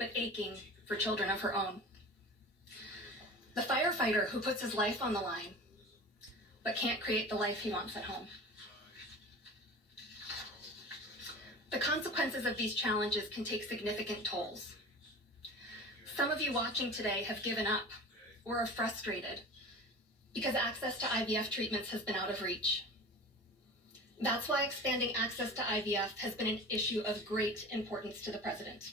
but aching for children of her own. The firefighter who puts his life on the line, but can't create the life he wants at home. The consequences of these challenges can take significant tolls. Some of you watching today have given up or are frustrated because access to IVF treatments has been out of reach. That's why expanding access to IVF has been an issue of great importance to the president.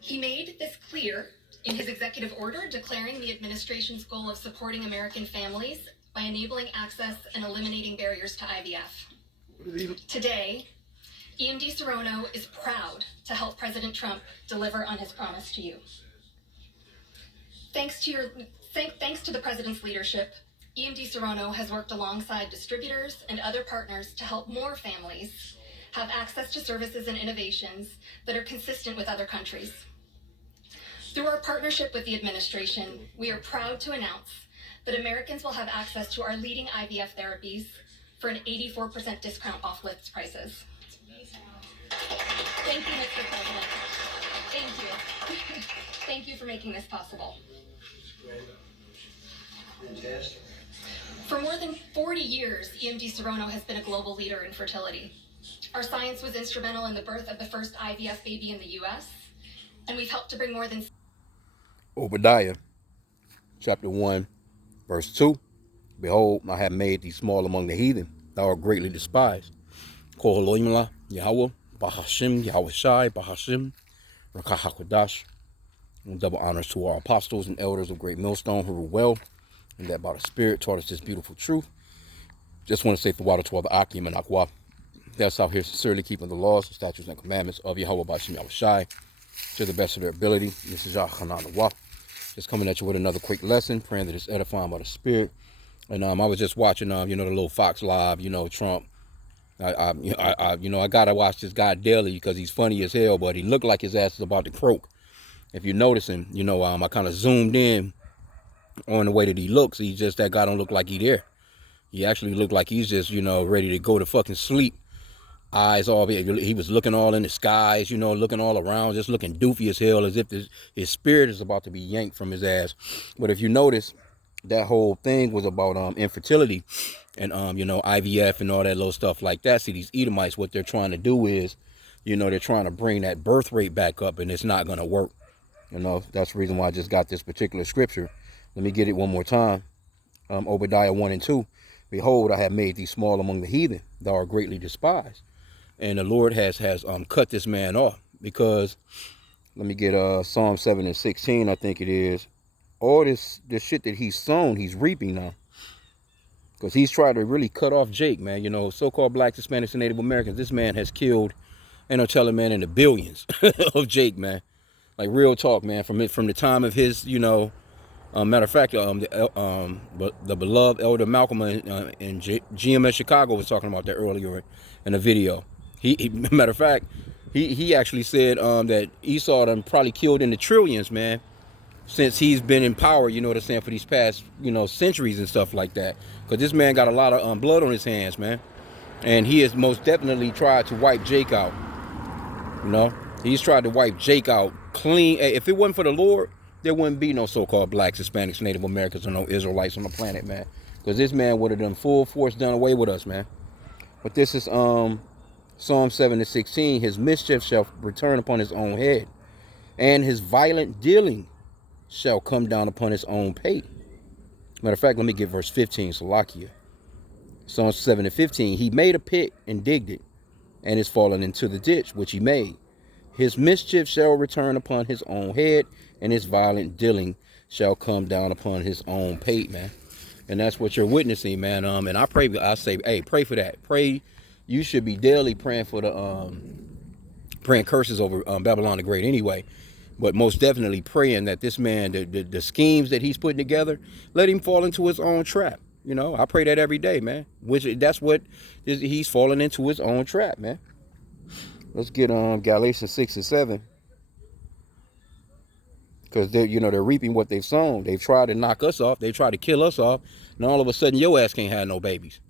He made this clear in his executive order declaring the administration's goal of supporting American families by enabling access and eliminating barriers to IVF. Today, EMD Serrano is proud to help President Trump deliver on his promise to you. Thanks to the president's leadership, EMD Serrano has worked alongside distributors and other partners to help more families have access to services and innovations that are consistent with other countries. Through our partnership with the administration, we are proud to announce that Americans will have access to our leading IVF therapies for an 84% discount off list prices. Thank you, Mr. President. Thank you. Thank you for making this possible. Fantastic. For more than 40 years, EMD Serrano has been a global leader in fertility. Our science was instrumental in the birth of the first IVF baby in the U.S., and we've helped to bring more than... Obadiah, chapter 1, verse 2. Behold, I have made thee small among the heathen. Thou art greatly despised. Ko Elohim Yahweh, Bahashim, Yahweh Shai, Bahashim, Rakah HaKodash. Double honors to our apostles and elders of Great Millstone who rule well, and that by the Spirit taught us this beautiful truth. Just want to say for water to all the H.I.M and Aqua. That's out here sincerely keeping the laws, the statutes, and commandments of Yahweh Bahashim Yahweh Shai to the best of their ability. This is Yahweh. Just coming at you with another quick lesson, praying that it's edifying by the Spirit. And I was just watching, the little Fox Live, Trump. I gotta watch this guy daily because he's funny as hell, but he looked like his ass is about to croak. If you're noticing, I kind of zoomed in on the way that he looks. He's just, that guy don't look like he there. He actually looked like he's just, ready to go to fucking sleep. Eyes all, he was looking all in the skies, looking all around, just looking doofy as hell, as if his spirit is about to be yanked from his ass. But if you notice, that whole thing was about infertility and IVF and all that little stuff like that. See, these Edomites, what they're trying to do is, they're trying to bring that birth rate back up, and it's not going to work. That's the reason why I just got this particular scripture. Let me get it one more time. Obadiah 1 and 2. Behold, I have made thee small among the heathen. Thou art greatly despised. And the Lord has cut this man off because, let me get Psalm 7 and 16, I think it is. All this shit that he's sown, he's reaping now. Because he's tried to really cut off Jake, man. So-called blacks, Hispanics, and Native Americans. This man has killed, and I'm telling, man, in the billions of Jake, man. Like, real talk, man. From the time of his, matter of fact, the beloved Elder Malcolm in GMS Chicago was talking about that earlier in a video. Matter of fact, he actually said that Esau done probably killed in the trillions, man, since he's been in power, for these past, centuries and stuff like that. Because this man got a lot of blood on his hands, man. And he has most definitely tried to wipe Jake out. He's tried to wipe Jake out clean. If it wasn't for the Lord, there wouldn't be no so-called blacks, Hispanics, Native Americans, or no Israelites on the planet, man. Because this man would have done full force done away with us, man. But this is Psalm 7 and 16. His mischief shall return upon his own head, and his violent dealing shall come down upon his own pate. Matter of fact, let me get verse 15, Salakia. Psalm 7 and 15. He made a pit and digged it, and is fallen into the ditch which he made. His mischief shall return upon his own head, and his violent dealing shall come down upon his own pate, man. And that's what you're witnessing, man. And I say, hey, pray for that. Pray. You should be daily praying for praying curses over Babylon the Great anyway. But most definitely praying that this man, the schemes that he's putting together, let him fall into his own trap. I pray that every day, man. That's what he's falling into, his own trap, man. Let's get Galatians 6 and 7. Because they're reaping what they've sown. They've tried to knock us off. They tried to kill us off. And all of a sudden, your ass can't have no babies.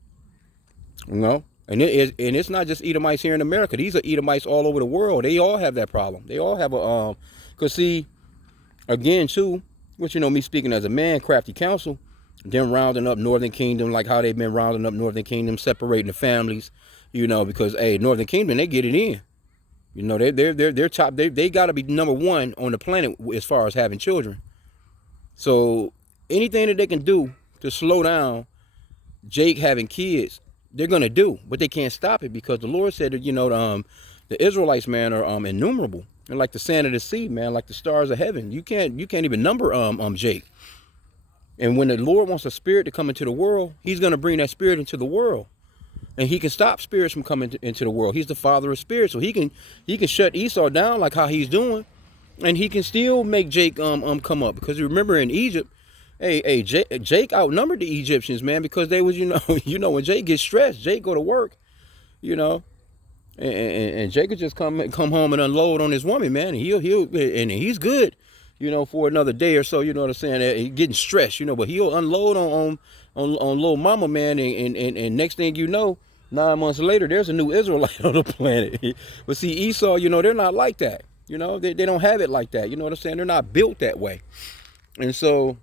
And it's not just Edomites here in America. These are Edomites all over the world. They all have that problem. They all have a cause see, again too, which me speaking as a man, crafty counsel, them rounding up Northern Kingdom like how they've been rounding up Northern Kingdom, separating the families, because hey, Northern Kingdom, they get it in. They're top. They got to be number one on the planet as far as having children. So anything that they can do to slow down Jake having kids, they're gonna do, but they can't stop it because the Lord said that the Israelites, man, are innumerable. They're like the sand of the sea, man, like the stars of heaven. You can't even number Jake. And when the Lord wants a spirit to come into the world, He's gonna bring that spirit into the world, and He can stop spirits from coming into the world. He's the Father of spirits, so He can shut Esau down like how he's doing, and He can still make Jake come up, because you remember in Egypt. Hey, Jake outnumbered the Egyptians, man, because they was, when Jake gets stressed, Jake go to work, and Jake could just come home and unload on his woman, man, and he's good, for another day or so, you know what I'm saying? He's getting stressed, but he'll unload on little mama, man, and next thing you know, 9 months later, there's a new Israelite on the planet. But see, Esau, they're not like that, they don't have it like that, you know what I'm saying? They're not built that way, and so.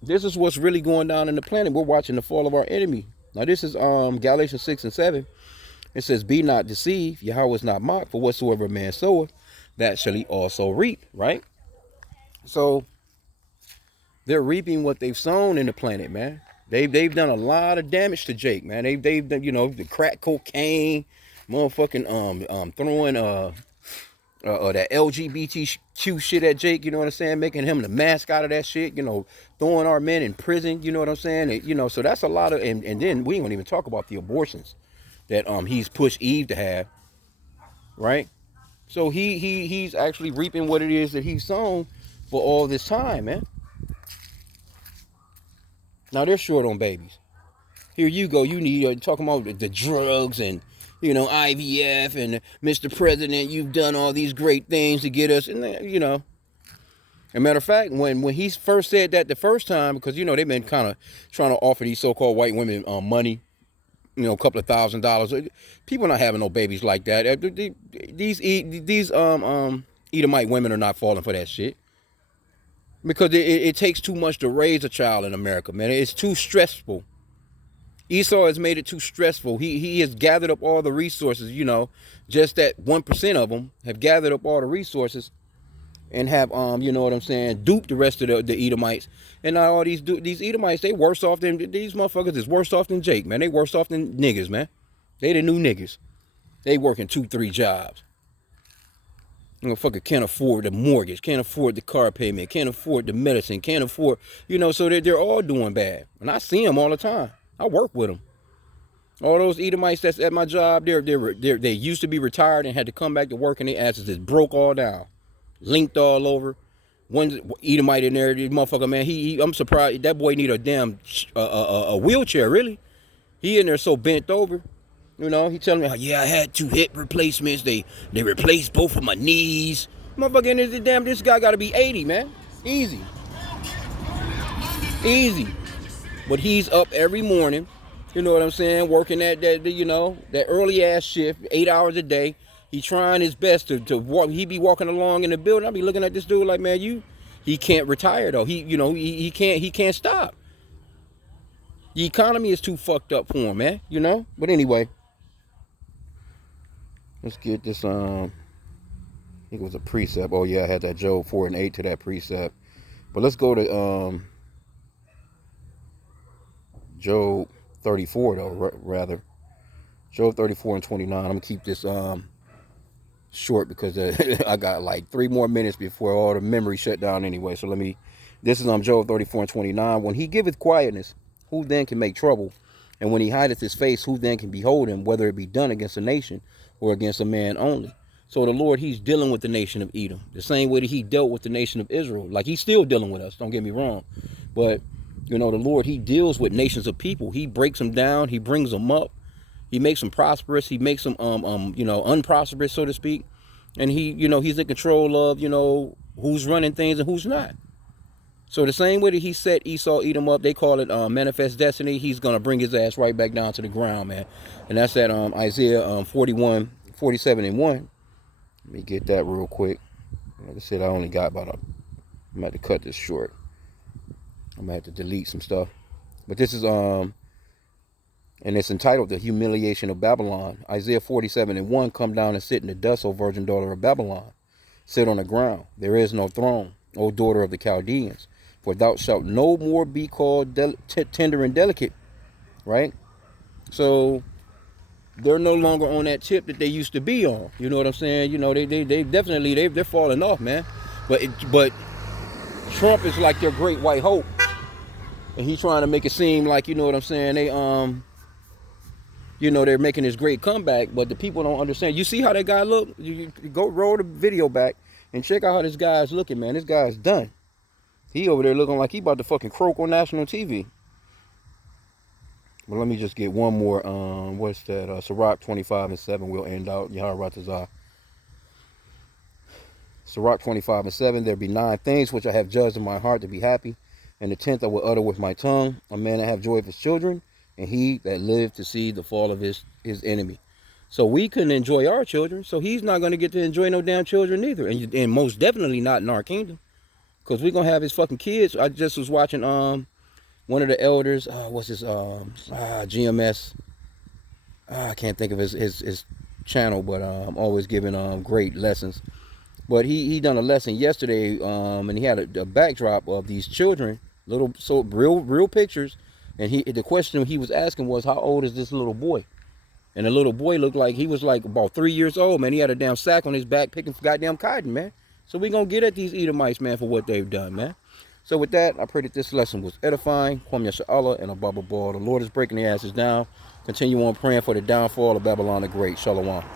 This is what's really going down in the planet. We're watching the fall of our enemy. Now this is Galatians 6 and 7. It says, be not deceived, Yahweh is not mocked, for whatsoever a man soweth, that shall he also reap, right? So they're reaping what they've sown in the planet, man. They've done a lot of damage to Jake, man. They've done, the crack cocaine, motherfucking throwing that LGBTQ shit at Jake, you know what I'm saying? Making him the mascot of that shit, throwing our men in prison, you know what I'm saying? So that's a lot of, and then we ain't gonna even talk about the abortions that he's pushed Eve to have, right? So he's actually reaping what it is that he's sown for all this time, man. Now they're short on babies. Here you go, you need talking about the drugs and IVF and Mr. President, you've done all these great things to get us, and As a matter of fact, when he first said that the first time, because they've been kind of trying to offer these so-called white women money, a couple of $1,000s. People not having no babies like that. These Edomite women are not falling for that shit, because it takes too much to raise a child in America, man. It's too stressful. Esau has made it too stressful. He has gathered up all the resources, just that 1% of them have gathered up all the resources and have, duped the rest of the Edomites. And now all these Edomites, they worse off than, these motherfuckers is worse off than Jake, man. They worse off than niggas, man. They the new niggas. They working 2-3 jobs. Motherfucker can't afford the mortgage, can't afford the car payment, can't afford the medicine, can't afford, so they're all doing bad. And I see them all the time. I work with them. All those Edomites that's at my job, they used to be retired and had to come back to work, and their asses is broke all down, linked all over. One Edomite in there, this motherfucker, man, I'm surprised that boy need a damn a wheelchair, really. He in there so bent over, he telling me, yeah, I had 2 hip replacements. They replaced both of my knees. Motherfucker, in there, this guy got to be 80, man. Easy. But he's up every morning, you know what I'm saying, working that early ass shift, 8 hours a day. He trying his best to walk. He be walking along in the building. I be looking at this dude like, man, he can't retire though. He can't stop. The economy is too fucked up for him, man. But anyway, let's get this. I think it was a precept. Oh yeah, I had that Job 4 and 8 to that precept. But let's go to Job 34 though, rather. Job 34 and 29. I'm gonna keep this short because I got like 3 more minutes before all the memory shut down anyway. So this is Job 34 and 29. When he giveth quietness, who then can make trouble? And when he hideth his face, who then can behold him, whether it be done against a nation or against a man only? So the Lord, he's dealing with the nation of Edom the same way that he dealt with the nation of Israel. Like, he's still dealing with us, don't get me wrong. But the Lord, he deals with nations of people. He breaks them down. He brings them up. He makes them prosperous. He makes them, unprosperous, so to speak. And he, he's in control of, who's running things and who's not. So the same way that he set Esau, Edom up, they call it manifest destiny. He's gonna bring his ass right back down to the ground, man. And that's at Isaiah 41, 47 and 1. Let me get that real quick. Like I said, I only got about I'm gonna have to cut this short. I'm gonna have to delete some stuff. But this is and it's entitled The Humiliation of Babylon. Isaiah 47 and 1, come down and sit in the dust, O virgin daughter of Babylon. Sit on the ground. There is no throne, O daughter of the Chaldeans. For thou shalt no more be called tender and delicate. Right? So they're no longer on that tip that they used to be on. You know what I'm saying? You know, they definitely they're falling off, man. But Trump is like their great white hope. And he's trying to make it seem like, you know what I'm saying, they you know, they're making this great comeback, but the people don't understand. You see how that guy look? You go roll the video back and check out how this guy's looking, man. This guy's done. He over there looking like he about to fucking croak on national TV. But let me just get one more. What's that? Sirach 25 and 7. We'll end out. Yaharatazah. Sirach 25 and 7. There be 9 things which I have judged in my heart to be happy, and the 10th I will utter with my tongue. A man that have joy of his children, and he that lived to see the fall of his enemy. So we couldn't enjoy our children, so he's not going to get to enjoy no damn children either, and most definitely not in our kingdom, because we're going to have his fucking kids. I just was watching one of the elders, what's his GMS, I can't think of his channel, but I'm always giving great lessons. But he done a lesson yesterday, and he had a backdrop of these children, real pictures. And the question he was asking was, how old is this little boy? And the little boy looked like he was like about 3 years old, man. He had a damn sack on his back picking goddamn cotton, man. So we gonna get at these Edomites, man, for what they've done, man. So with that, I pray that this lesson was edifying. Kwam Yasha'Allah and a Baba Ball. The Lord is breaking the asses down. Continue on praying for the downfall of Babylon the Great. Shalom.